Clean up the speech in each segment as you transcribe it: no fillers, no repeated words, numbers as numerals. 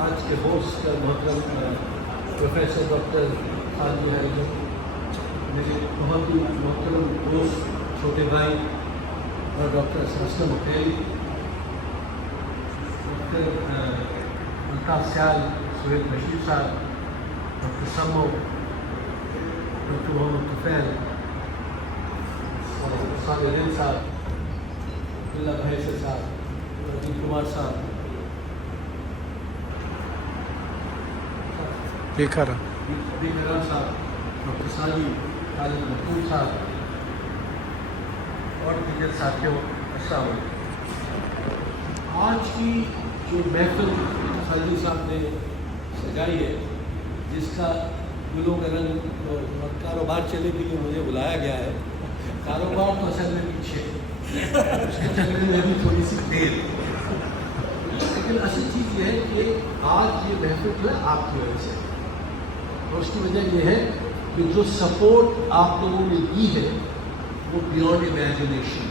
آج کے ہوسٹ محترم پروفیسر ڈاکٹر خالد حیدر، میرے بہت ہی محترم دوست چھوٹے بھائی اور ڈاکٹر اسلم اکیلی، ڈاکٹر الطاف سیال، سہیل بشیر صاحب، ڈاکٹر سمو، ڈاکٹر محمد طفیل اور استاد دل صاحب، عبداللہ بھائی صاحب، رجیت کمار صاحب، دیکھا صاحب، ڈاکٹر ساجی، خالد مقبول صاحب اور دیگر ساتھیوں، السلام علیکم۔ آج کی جو محفل خالدی صاحب نے سجائی ہے، جس کا گلوں کا رنگ اور کاروبار چلے کے لیے مجھے بلایا گیا ہے، کاروبار تو اصل میں پیچھے اس کے چلنے میں بھی تھوڑی سی دیر، لیکن اصل چیز یہ ہے کہ آج یہ محفل جو ہے آپ کی وجہ سے، اور اس کی وجہ یہ ہے کہ جو سپورٹ آپ لوگوں نے دی ہے وہ بیونڈ امیجنیشن،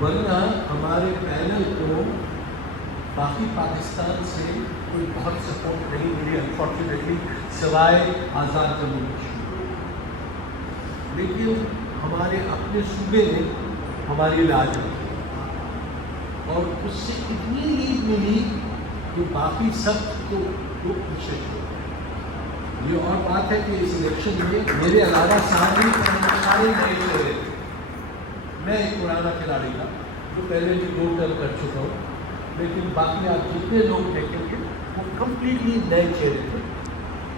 ورنہ ہمارے پینل کو باقی پاکستان سے کوئی بہت سپورٹ نہیں ملی انفارچونیٹلی، سوائے آزاد جموں کشمیر، لیکن ہمارے اپنے صوبے نے ہماری لاج رکھی اور اس سے اتنی لیڈ ملی کہ باقی سب کو پیچھے چھوڑ۔ یہ اور بات ہے کہ اس الیکشن میں میرے علاوہ سارے نئے چہرے تھے، میں ایک پرانا کھلاڑی تھا جو پہلے بھی 2 ٹرم کر چکا ہوں، لیکن باقی آپ جتنے لوگ دیکھیں گے وہ کمپلیٹلی نئے چہرے تھے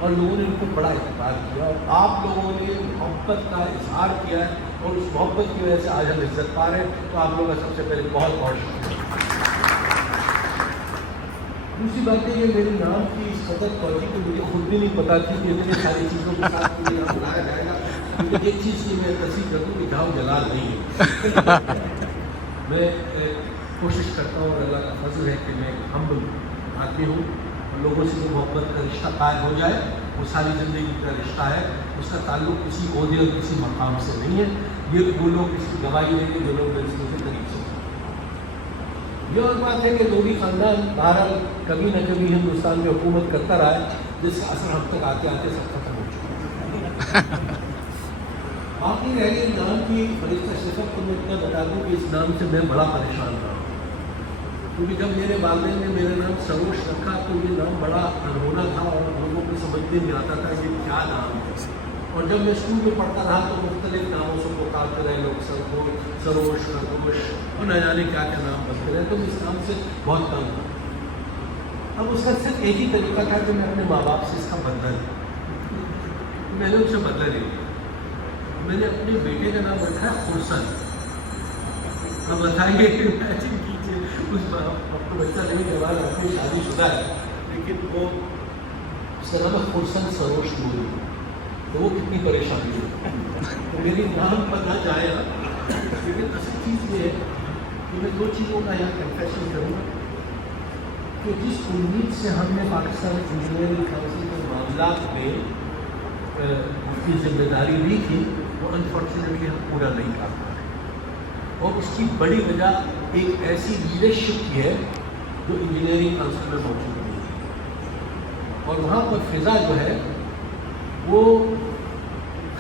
اور لوگوں نے ان کو بڑا اعتبار کیا اور آپ لوگوں نے محبت کا اظہار کیا ہے اور اس محبت کی وجہ سے آج ہم عزت پا رہے ہیں، تو آپ لوگوں کا سب سے پہلے بہت بہت شکریہ۔ دوسری بات ہے کہ میرے نام کی اس قدر پہنچی کہ مجھے خود بھی نہیں پتا تھی کہ اتنی ساری چیزوں کے ساتھ مجھے یہاں بلایا جائے گا، کیونکہ ایک چیز کی میں تصدیق کر دوں کہ گاؤں جلال نہیں ہے۔ میں کوشش کرتا ہوں اور اللہ کا فضل ہے کہ میں ایک ہمبل آدمی ہوں اور لوگوں سے محبت کا رشتہ قائم ہو جائے، وہ ساری زندگی کا رشتہ ہے، اس کا تعلق کسی عہدے اور کسی مقام سے نہیں ہے۔ یہ وہ لوگ اس کی گواہی دیں گے جو لوگ میرے سے قریب سے۔ یہ اور بات ہے کہ لوگی خاندان بہرحال کبھی نہ کبھی ہندوستان میں حکومت کرتا رہا ہے، جس کا اثر ہم تک آتے آتے سب ختم ہو چکا ہے۔ باقی رہ گئی نام کی فرشتہ صفت، تو میں اتنا بتا دوں کہ اس نام سے میں بڑا پریشان رہا ہوں، کیونکہ جب میرے والدین نے میرا نام سروش رکھا تو یہ نام بڑا انہونا تھا اور لوگوں کو سمجھ نہیں آتا تھا یہ کیا نام ہے، اور جب میں اسکول میں پڑھتا رہا تو مختلف ناموں سے پکارتے رہے لوگ، سروش، خرگوش اور نہ جانے کیا کیا نام بنتے رہے، تو اس نام سے بہت تنگ تھا۔ اب اس کا صرف ایک ہی طریقہ تھا کہ میں اپنے ماں باپ سے اس کا بدلہ لوں، میں نے ان سے بدلہ لیا، میں نے اپنے بیٹے کا نام رکھا ہے خرسن۔ اب بتائیے امیجن کیجیے، اس آپ کو بچہ نہیں جوان آپ کی شادی شدہ ہے، لیکن وہ اس کا نام ہے خرسن سروش نوری، تو وہ کتنی پریشانی ہے، تو میری نام پر نہ جائے نا۔ لیکن اصل چیز یہ ہے کہ میں 2 چیزوں کا یہاں کنفیشن کروں گا کہ جس امید سے ہم نے پاکستان انجینئرنگ کونسل کے معاملات میں کی ذمہ داری لی تھی، وہ انفارچونیٹلی ہم پورا نہیں کر پا رہے، اور اس کی بڑی وجہ ایک ایسی لیڈرشپ کی ہے جو انجینئرنگ کونسل میں موجود نہیں ہے، اور وہاں پر فضا جو ہے وہ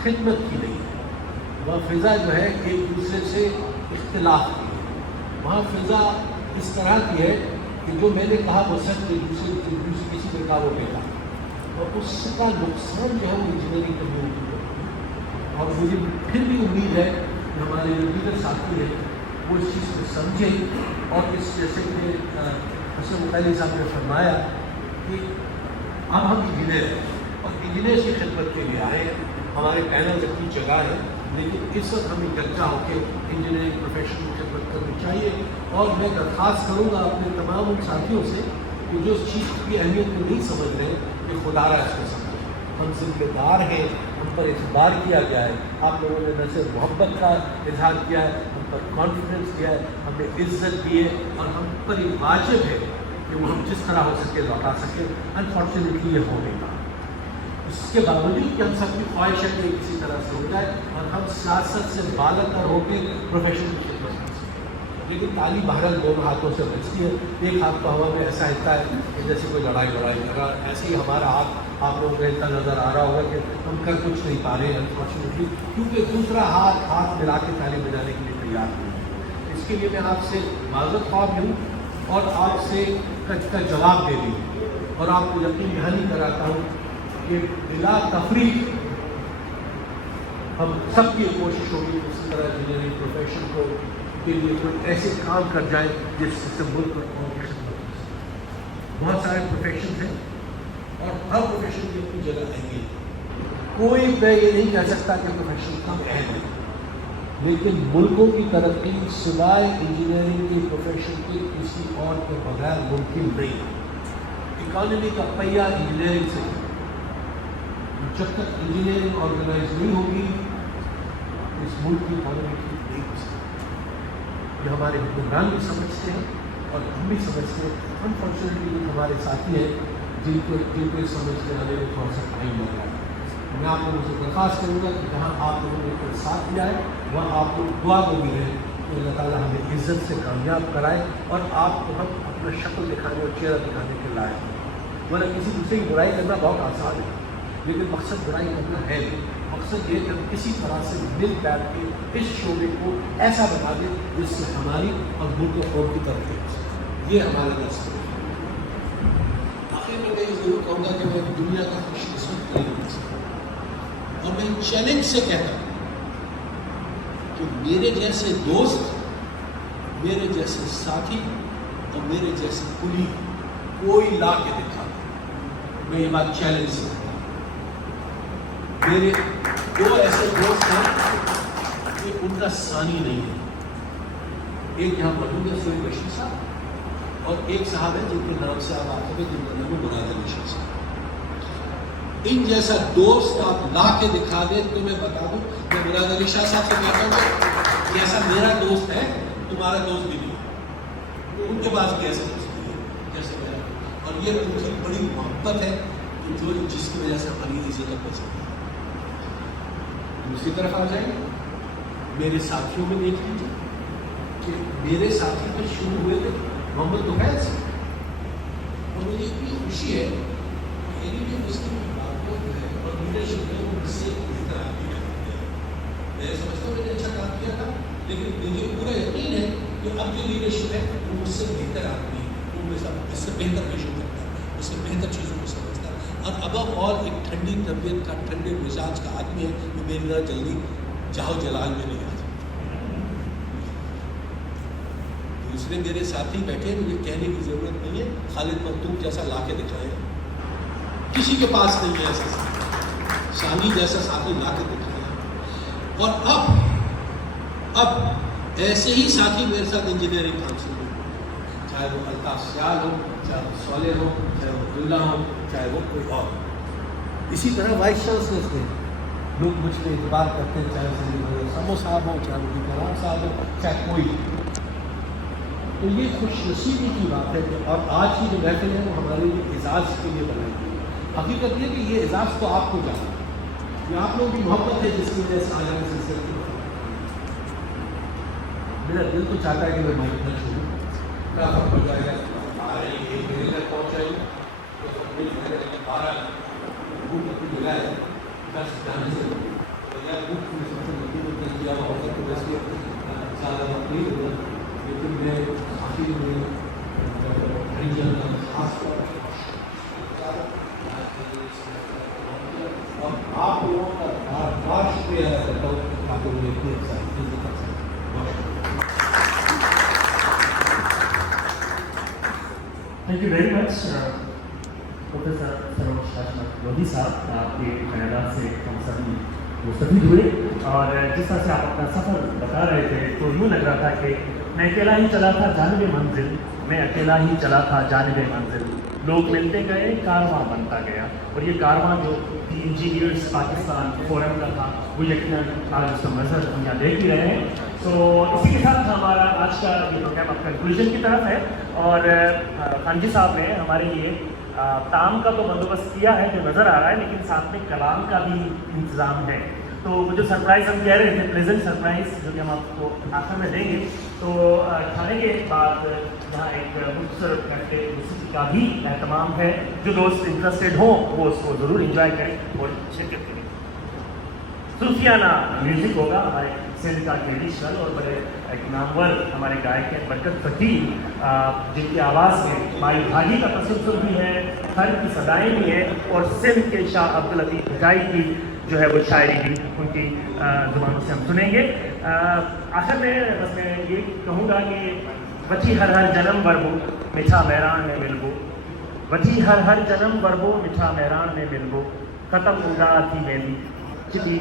خدمت کی نہیں ہے، وہاں فضا جو ہے ایک دوسرے سے اختلاف کی ہے، وہاں فضا اس طرح کی ہے کہ جو میں نے کہا وہ سچ، دوسرے کسی نے کہا وہ بیٹا، اور اس کا نقصان جو ہے وہ انجینئرنگ کمیونٹی کو، اور مجھے پھر بھی امید ہے کہ ہمارے جو دیگر ساتھی ہیں وہ اس چیز کو سمجھیں، اور اس جیسے کہ حسن مقیلی صاحب نے فرمایا کہ اب ہم انجینئر ہیں اور انجینئر کی خدمت کے لیے آئے ہیں، ہمارے پینل اپنی جگہ ہے، لیکن اس وقت ہمیں اکٹھا ہو کے انجینئرنگ پروفیشن کی خدمت کرنی چاہیے، اور میں درخواست کروں گا اپنے تمام ان ساتھیوں سے کہ جو اس چیز کی اہمیت کو نہیں سمجھ رہے کہ خدا را اس کو سمجھیں، ہم ذمہ دار ہیں، ہم پر اعتبار کیا گیا ہے، آپ لوگوں نے نہ صرف محبت کا اظہار کیا ہے، ہم پر کانفیڈنس دیا ہے، ہمیں عزت دی ہے، اور ہم پر یہ واجب ہے کہ وہ ہم جس طرح ہو سکے لوٹا سکیں۔ انفارچونیٹلی یہ ہو نہیں پا، اس کے باوجود کہ ہم سب کی خواہش ہے کہ کسی طرح سے ہو جائے اور ہم سیاست سے بالاتر ہو کے پروفیشن کی خدمت کر سکیں، لیکن تالی بہرحال دونوں ہاتھوں سے بجتی ہے. ایک ہاتھ تو ہوا میں ایسا ہلتا ہے کہ جیسے کوئی لڑائی کر رہا ہے. ایسے ہی ہمارا ہاتھ آپ لوگوں کو اتنا نظر آ رہا ہوگا کہ ہم کر کچھ نہیں پا رہے ہیں انفارچونیٹلی, کیونکہ دوسرا ہاتھ ملا کے تالی بجانے کے لیے تیار نہیں ہے. اس کے لیے میں آپ سے معذرت خواہ بھی ہوں اور آپ سے کا جواب دے دوں اور آپ کو یقین دہانی کراتا ہوں کہ بلا تفریق ہم سب کی کوشش ہوگی اسی طرح انجینئرنگ پروفیشن کو کے لیے کوئی ایسے کام کر جائیں جس سے ملک اور خدمت ہو سکے. بہت سارے پروفیشن ہیں اور ہر پروفیشن کی اپنی جگہ اہمیت ہے. کوئی میں یہ نہیں کہہ سکتا کہ پروفیشن کم اہم ہے, لیکن ملکوں کی ترقی سوائے انجینئرنگ کے پروفیشن کے کسی اور کے بغیر ممکن نہیں ہے. اکانومی کا پہیا انجینئرنگ سے ہے. جب تک انجینئرنگ آرگنائز نہیں ہوگی اس ملک کی اکانومی کی نہیں ہو سکتی. یہ ہمارے حکمران بھی سمجھتے ہیں اور ہم بھی سمجھتے ہیں. انفارچونیٹلی ہمارے ساتھی ہیں جن کو سمجھ کے آنے میں تھوڑا سا ٹائم لگ رہا ہے. میں آپ لوگوں سے درخواست کروں گا کہ جہاں آپ لوگوں نے کوئی ساتھ دیا ہے وہاں آپ لوگ دعا کو بھی رہیں کہ اللہ تعالیٰ ہمیں عزت سے کامیاب کرائے اور آپ کو ہم اپنا شکل دکھانے اور چہرہ دکھانے کے لائق ہیں. ورنہ کسی دوسرے کی برائی کرنا بہت آسان ہے, لیکن مقصد برائی کرنا ہے نہیں. مقصد یہ کہ ہم کسی طرح سے مل بیٹھ کے اس شعبے کو ایسا بنا دیں جس سے ہماری اور ملک و قوم کی ترقی ہو سکے. یہ ہمارا مقصد ہے. آخر میں یہ ضرور کہوں گا کہ میں دنیا کا خوش قسمت نہیں ہو سکتا اور میں چیلنج سے کہتا ہوں کہ میرے جیسے دوست, میرے جیسے ساتھی اور میرے جیسے کلی کوئی لا کے دکھا. میں یہ بات چیلنج سے کہتا ہوں. میرے دو ایسے دوست ہیں کہ ان کا ثانی نہیں ہے. ایک یہاں موجود ہے سید بشیر صاحب اور ایک صاحب ہے جن کے نام سے آپ آتے ہیں جن کا نام ہے مراد علی شاہ صاحب. ان جیسا دوست آپ لا کے دکھا دیں تو میں بتا دوں, میں مراد علی شاہ صاحب سے کہتا ہوں کہ ایسا میرا دوست ہے تمہارا دوست بھی نہیں. ان کے پاس بھی ایسا دوست نہیں ہے جیسے میرا, اور یہ ان کی بڑی محبت ہے جو جس کی وجہ سے ہماری عزت بچ سکتی ہے. دوسری طرف آ جائیں میرے ساتھیوں میں دیکھ لیجیے کہ میرے ساتھی تو شروع ہوئے تھے محمد طفیل سے, اور مجھے اتنی خوشی ہے میری بھی اس کی باتوں جو ہے اور لیڈرشپ میں وہ مجھ سے بہتر آدمی ہے. میں سمجھتا ہوں میں نے اچھا کام کیا تھا, لیکن مجھے پورا یقین ہے کہ اب جو لیڈرشپ ہے وہ مجھ سے بہتر آدمی ہے, وہ مجھ سے بہتر پیش کرتا ہے, مجھ سے بہتر چیزوں کو سمجھتا ہے اور ابو اور ایک ٹھنڈی طبیعت کا ٹھنڈے مزاج کا آدمی ہے جو میری طرح جلدی جاؤ جلال میں نہیں آ سکتا. دوسرے میرے ساتھی بیٹھے, مجھے کہنے کی ضرورت نہیں ہے, خالد مکتوم جیسا لا کے دکھائے, کسی کے پاس نہیں ہے ایسا ثانی جیسا ساتھی لا کے دکھایا. اور اب ایسے ہی ساتھی میرے ساتھ انجینئرنگ کاؤنسل میں, چاہے وہ الطاف سیال ہو, چاہے وہ صالح ہو, چاہے وہ عبداللہ ہو, چاہے وہ کوئی اور. اسی طرح وائس چانسلرس میں لوگ مجھ پہ اعتبار کرتے ہیں, چاہے سلیم سمو صاحب ہو, چاہے وہ کلام صاحب ہو, چاہے کوئی. تو یہ خوش نصیبی کی بات ہے کہ اور آج کی جو محفل ہے وہ ہمارے لیے اعزاز کے لیے بنائی گئی. حقیقت یہ کہ یہ اعزاز تو آپ کو جانا ہے, یہ آپ لوگوں کی محبت ہے جس کی وجہ سے آنے والے سلسلے کی. میرا دل تو چاہتا ہے کہ میں مائک نہ چھوڑوں, کیا فرق پڑ جائے گا, ایک میرے تک پہنچ جائے گی 12 بھوک اپنی جگہ ہے 10 جانے سے یا بھوک میں سب سے مدد کیا ہوا ہوتا تو ویسے زیادہ وقت نہیں ہوگا. لیکن میں آخر میں خاص طور اور آپ لوگوں کا بار بار شکریہ ادا کرتا ہوں کہ آپ لوگوں نے اتنے thank you very much professor Sarosh Hashmat Lodhi صاحب. آپ کے کینیڈا سے ہم سبھی مستفید ہوئے اور جس طرح سے آپ اپنا سفر بتا رہے تھے تو یوں لگ رہا تھا کہ میں اکیلا ہی چلا تھا جانب منزل, میں اکیلا ہی چلا تھا جانب منزل, لوگ ملتے گئے کارواں بنتا گیا. اور یہ کارواں جو انجینئرس پاکستان فورم کا تھا وہ یقیناً آج اس کا منظر ہم یہاں دیکھ ہی رہے ہیں. تو اسی کے ساتھ ہمارا آج کا یہ پروگرام اب کنکلوژن کی طرف ہے اور خان جی صاحب نے ہمارے لیے تام کا تو بندوبست کیا ہے جو نظر آ رہا ہے, لیکن ساتھ میں کلام کا بھی انتظام ہے. تو وہ جو سرپرائز ہم کہہ رہے تھے پلیزنٹ سرپرائز جو کہ ہم آپ کو آخر میں دیں گے، تو کھانے کے بعد یہاں ایک خوبصورت گھنٹے موسیقی کا بھی اہتمام ہے، جو دوست انٹرسٹیڈ ہوں وہ اس کو ضرور انجوائے کریں اور شرکت کریں۔ صوفیانہ میوزک ہوگا ہمارے سندھ کا ٹریڈیشنل اور بڑے ایک نامور ہمارے گائک ہیں برکت فتیح، جن کی آواز میں مائی بھاگی کا تسلسل بھی ہے، ہر کی صدائیں بھی ہیں، اور سندھ کے شاہ عبداللطیف بھٹائی کی جو ہے وہ شاعری بھی ان کی زبانوں سے ہم سنیں گے۔ آخر میں بس میں یہ کہوں گا کہ وٹھی ہر ہر جنم وربو میٹھا میران میں ملبو، وٹھی ہر جنم وربو میٹھا میران میں ملبو، ختم اونگا تھی میری چٹی